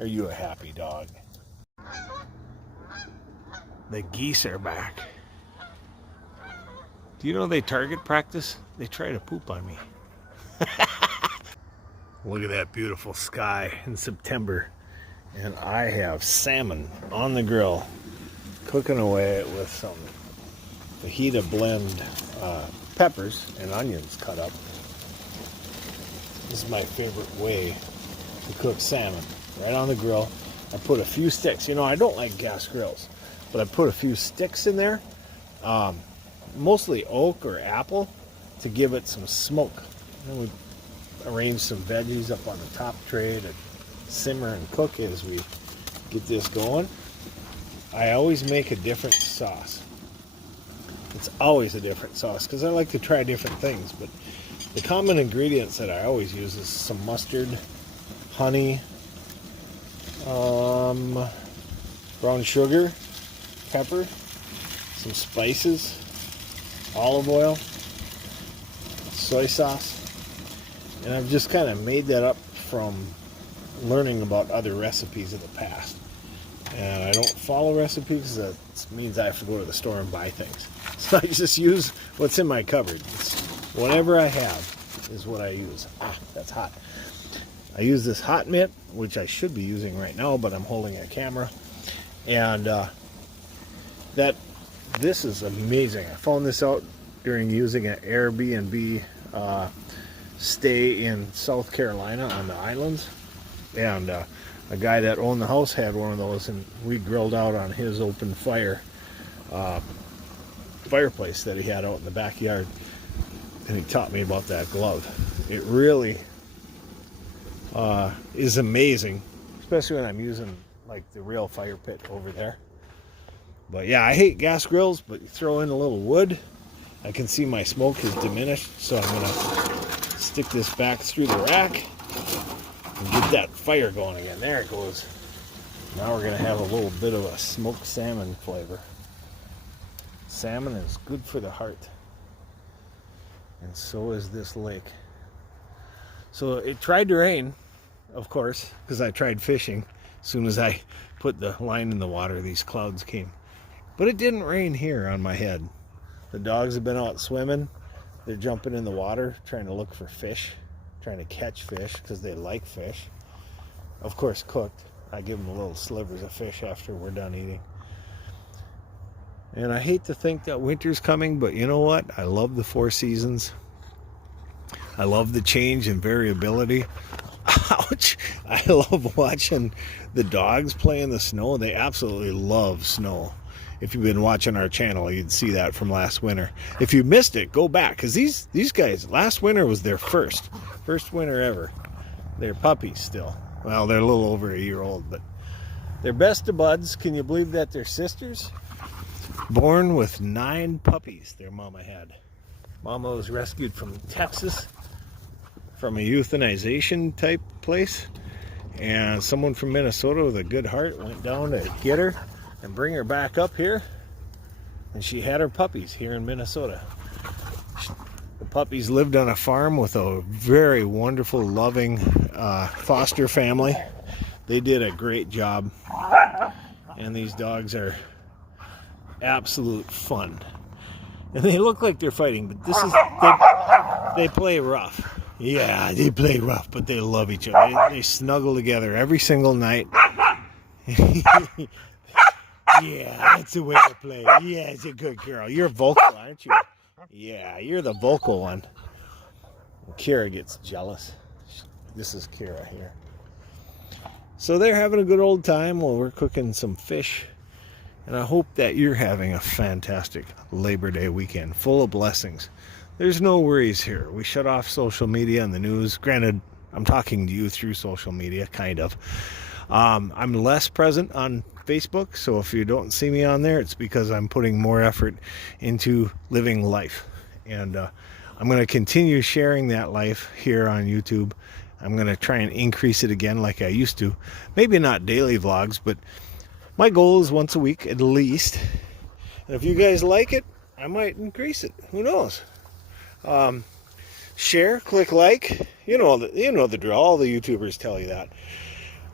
Are you a happy dog? The geese are back. Do you know they target practice? They try to poop on me. Look at that beautiful sky in September. And I have salmon on the grill, cooking away with some fajita blend peppers and onions cut up. This is my favorite way to cook salmon. Right on the grill. I put a few sticks. You know, I don't like gas grills, but I put a few sticks in there, mostly oak or apple, to give it some smoke. And we arrange some veggies up on the top tray to simmer and cook as we get this going. I always make a different sauce. It's always a different sauce because I like to try different things, but the common ingredients that I always use is some mustard, honey, brown sugar, pepper, some spices, olive oil, soy sauce, and I've just kind of made that up from learning about other recipes of the past. And I don't follow recipes, that means I have to go to the store and buy things. So I just use what's in my cupboard. Whatever I have is what I use. Ah, that's hot. I use this hot mitt, which I should be using right now, but I'm holding a camera. And this is amazing. I found this out during using an Airbnb stay in South Carolina on the islands. And a guy that owned the house had one of those, and we grilled out on his open fireplace that he had out in the backyard. And he taught me about that glove. It really is amazing, especially when I'm using like the real fire pit over there. But yeah, I hate gas grills, but you throw in a little wood, I can see my smoke has diminished, so I'm gonna stick this back through the rack and get that fire going again. There it goes. Now we're gonna have a little bit of a smoked salmon flavor. Salmon is good for the heart, and so is this lake. So it tried to rain, of course, because I tried fishing. As soon as I put the line in the water, these clouds came. But it didn't rain here on my head. The dogs have been out swimming. They're jumping in the water, trying to look for fish, trying to catch fish, because they like fish. Of course, cooked. I give them little slivers of fish after we're done eating. And I hate to think that winter's coming, but you know what? I love the 4 seasons. I love the change and variability. Ouch! I love watching the dogs play in the snow. They absolutely love snow. If you've been watching our channel, you'd see that from last winter. If you missed it, go back, because these guys, last winter was their first winter ever. They're puppies still. Well, they're a little over a year old, but they're best of buds. Can you believe that they're sisters? Born with 9 puppies their mama had. Mama was rescued from Texas, from a euthanization type place, and someone from Minnesota with a good heart went down to get her and bring her back up here, and she had her puppies here in Minnesota. The puppies lived on a farm with a very wonderful, loving foster family. They did a great job, and these dogs are absolute fun. And they look like they're fighting, but this is they play rough. Yeah, they play rough, but they love each other. They snuggle together every single night. Yeah, that's the way to play. Yeah, it's a good girl. You're vocal, aren't you? Yeah, you're the vocal one. And Kira gets jealous. This is Kira here. So they're having a good old time while we're cooking some fish. And I hope that you're having a fantastic Labor Day weekend, full of blessings. There's no worries here. We shut off social media and the news. Granted, I'm talking to you through social media, kind of. I'm less present on Facebook, so if you don't see me on there, it's because I'm putting more effort into living life. And I'm going to continue sharing that life here on YouTube. I'm going to try and increase it again like I used to. Maybe not daily vlogs, but my goal is once a week at least. And if you guys like it, I might increase it. Who knows? Share, click like. You know the drill. All the YouTubers tell you that.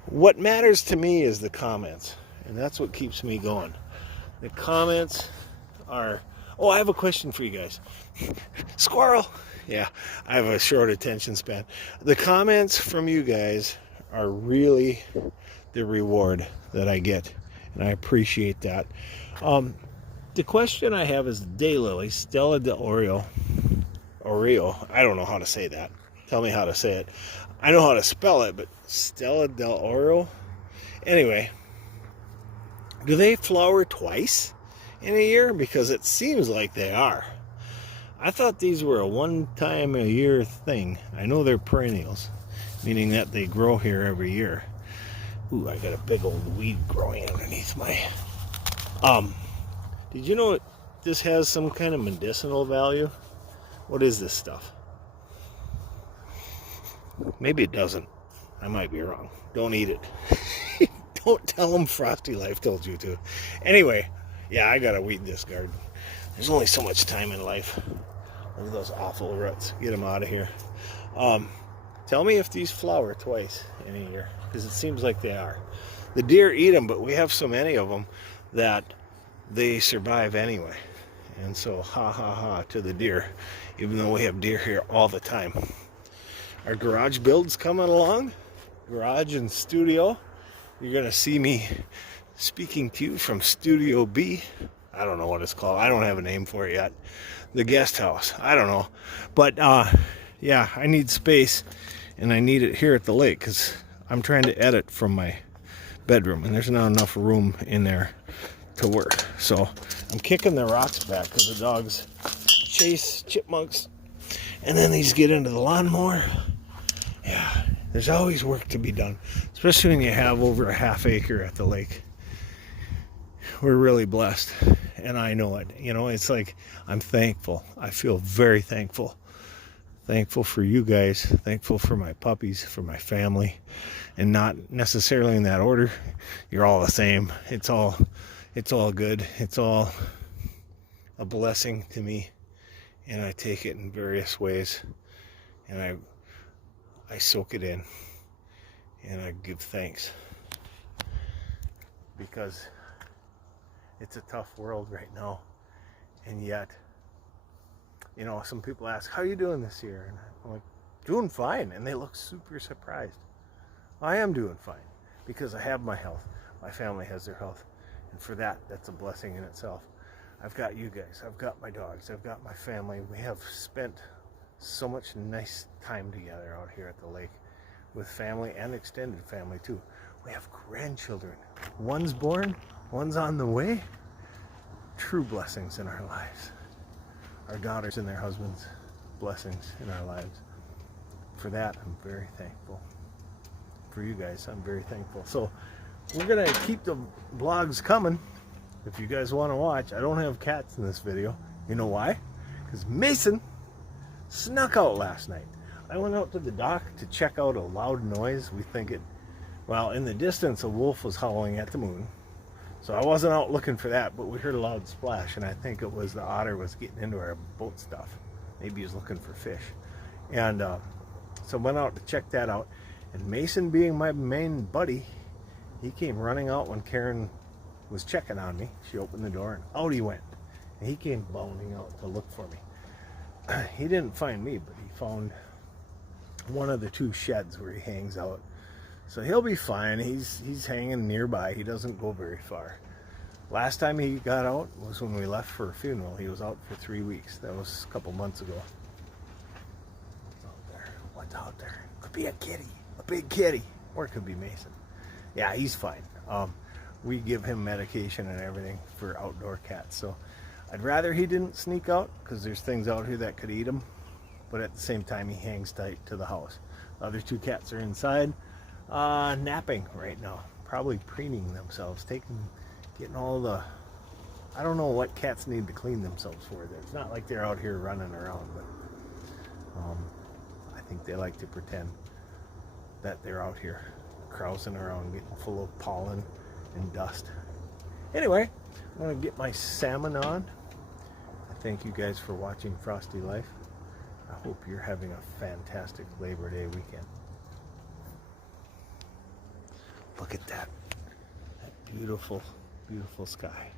What matters to me is the comments, and that's what keeps me going. The comments are, oh, I have a question for you guys. Squirrel. Yeah, I have a short attention span. The comments from you guys are really the reward that I get, and I appreciate that. The question I have is daylily, Stella del Oreo. I don't know how to say that. Tell me how to say it. I know how to spell it, but Stella del Oreo. Anyway, do they flower twice in a year? Because it seems like they are. I thought these were a one-time-a-year thing. I know they're perennials, meaning that they grow here every year. Ooh, I got a big old weed growing underneath my... Did you know this has some kind of medicinal value? What is this stuff? Maybe it doesn't. I might be wrong. Don't eat it. Don't tell them Frosty Life told you to. Anyway, yeah, I gotta weed this garden. There's only so much time in life. Look at those awful roots. Get them out of here. Tell me if these flower twice in a year, because it seems like they are. The deer eat them, but we have so many of them that they survive anyway. And so, ha ha ha to the deer, even though we have deer here all the time. Our garage build's coming along. Garage and studio. You're going to see me speaking to you from Studio B. I don't know what it's called. I don't have a name for it yet. The guest house. I don't know. But, yeah, I need space, and I need it here at the lake because I'm trying to edit from my bedroom, and there's not enough room in there to work. So I'm kicking the rocks back because the dogs chase chipmunks, and then these get into the lawnmower. Yeah, there's always work to be done, especially when you have over a half acre at the lake. We're really blessed, and I know it. You know, it's like I'm thankful. I feel very thankful. Thankful for you guys, thankful for my puppies, for my family, and not necessarily in that order. You're all the same. It's all good. It's all a blessing to me, and I take it in various ways, and I soak it in, and I give thanks, because it's a tough world right now, and yet, you know, some people ask, how are you doing this year? And I'm like, doing fine, and they look super surprised. I am doing fine, because I have my health, my family has their health, and for that, that's a blessing in itself. I've got you guys, I've got my dogs, I've got my family. We have spent so much nice time together out here at the lake with family and extended family too. We have grandchildren. One's born, one's on the way. True blessings in our lives. Our daughters and their husbands, blessings in our lives. For that, I'm very thankful. For you guys, I'm very thankful. So we're gonna keep the vlogs coming. If you guys want to watch, I don't have cats in this video. You know why? Because Mason snuck out last night. I went out to the dock to check out a loud noise. We think it, well, in the distance a wolf was howling at the moon. So I wasn't out looking for that, but we heard a loud splash, and I think it was the otter was getting into our boat stuff. Maybe he was looking for fish. And so went out to check that out. And Mason, being my main buddy, he came running out when Karen was checking on me. She opened the door and out he went. And he came bounding out to look for me. He didn't find me, but he found one of the two sheds where he hangs out. So he'll be fine. He's hanging nearby. He doesn't go very far. Last time he got out was when we left for a funeral. He was out for 3 weeks. That was a couple months ago. What's out there? What's out there? Could be a kitty, a big kitty, or it could be Mason. Yeah, he's fine. We give him medication and everything for outdoor cats. So I'd rather he didn't sneak out because there's things out here that could eat him. But at the same time, he hangs tight to the house. The other two cats are inside, napping right now. Probably preening themselves, getting all the... I don't know what cats need to clean themselves for. It's not like they're out here running around, but I think they like to pretend that they're out here carousing around, getting full of pollen and dust. Anyway, I'm going to get my salmon on. I thank you guys for watching Frosty Life. I hope you're having a fantastic Labor Day weekend. Look at that. That beautiful, beautiful sky.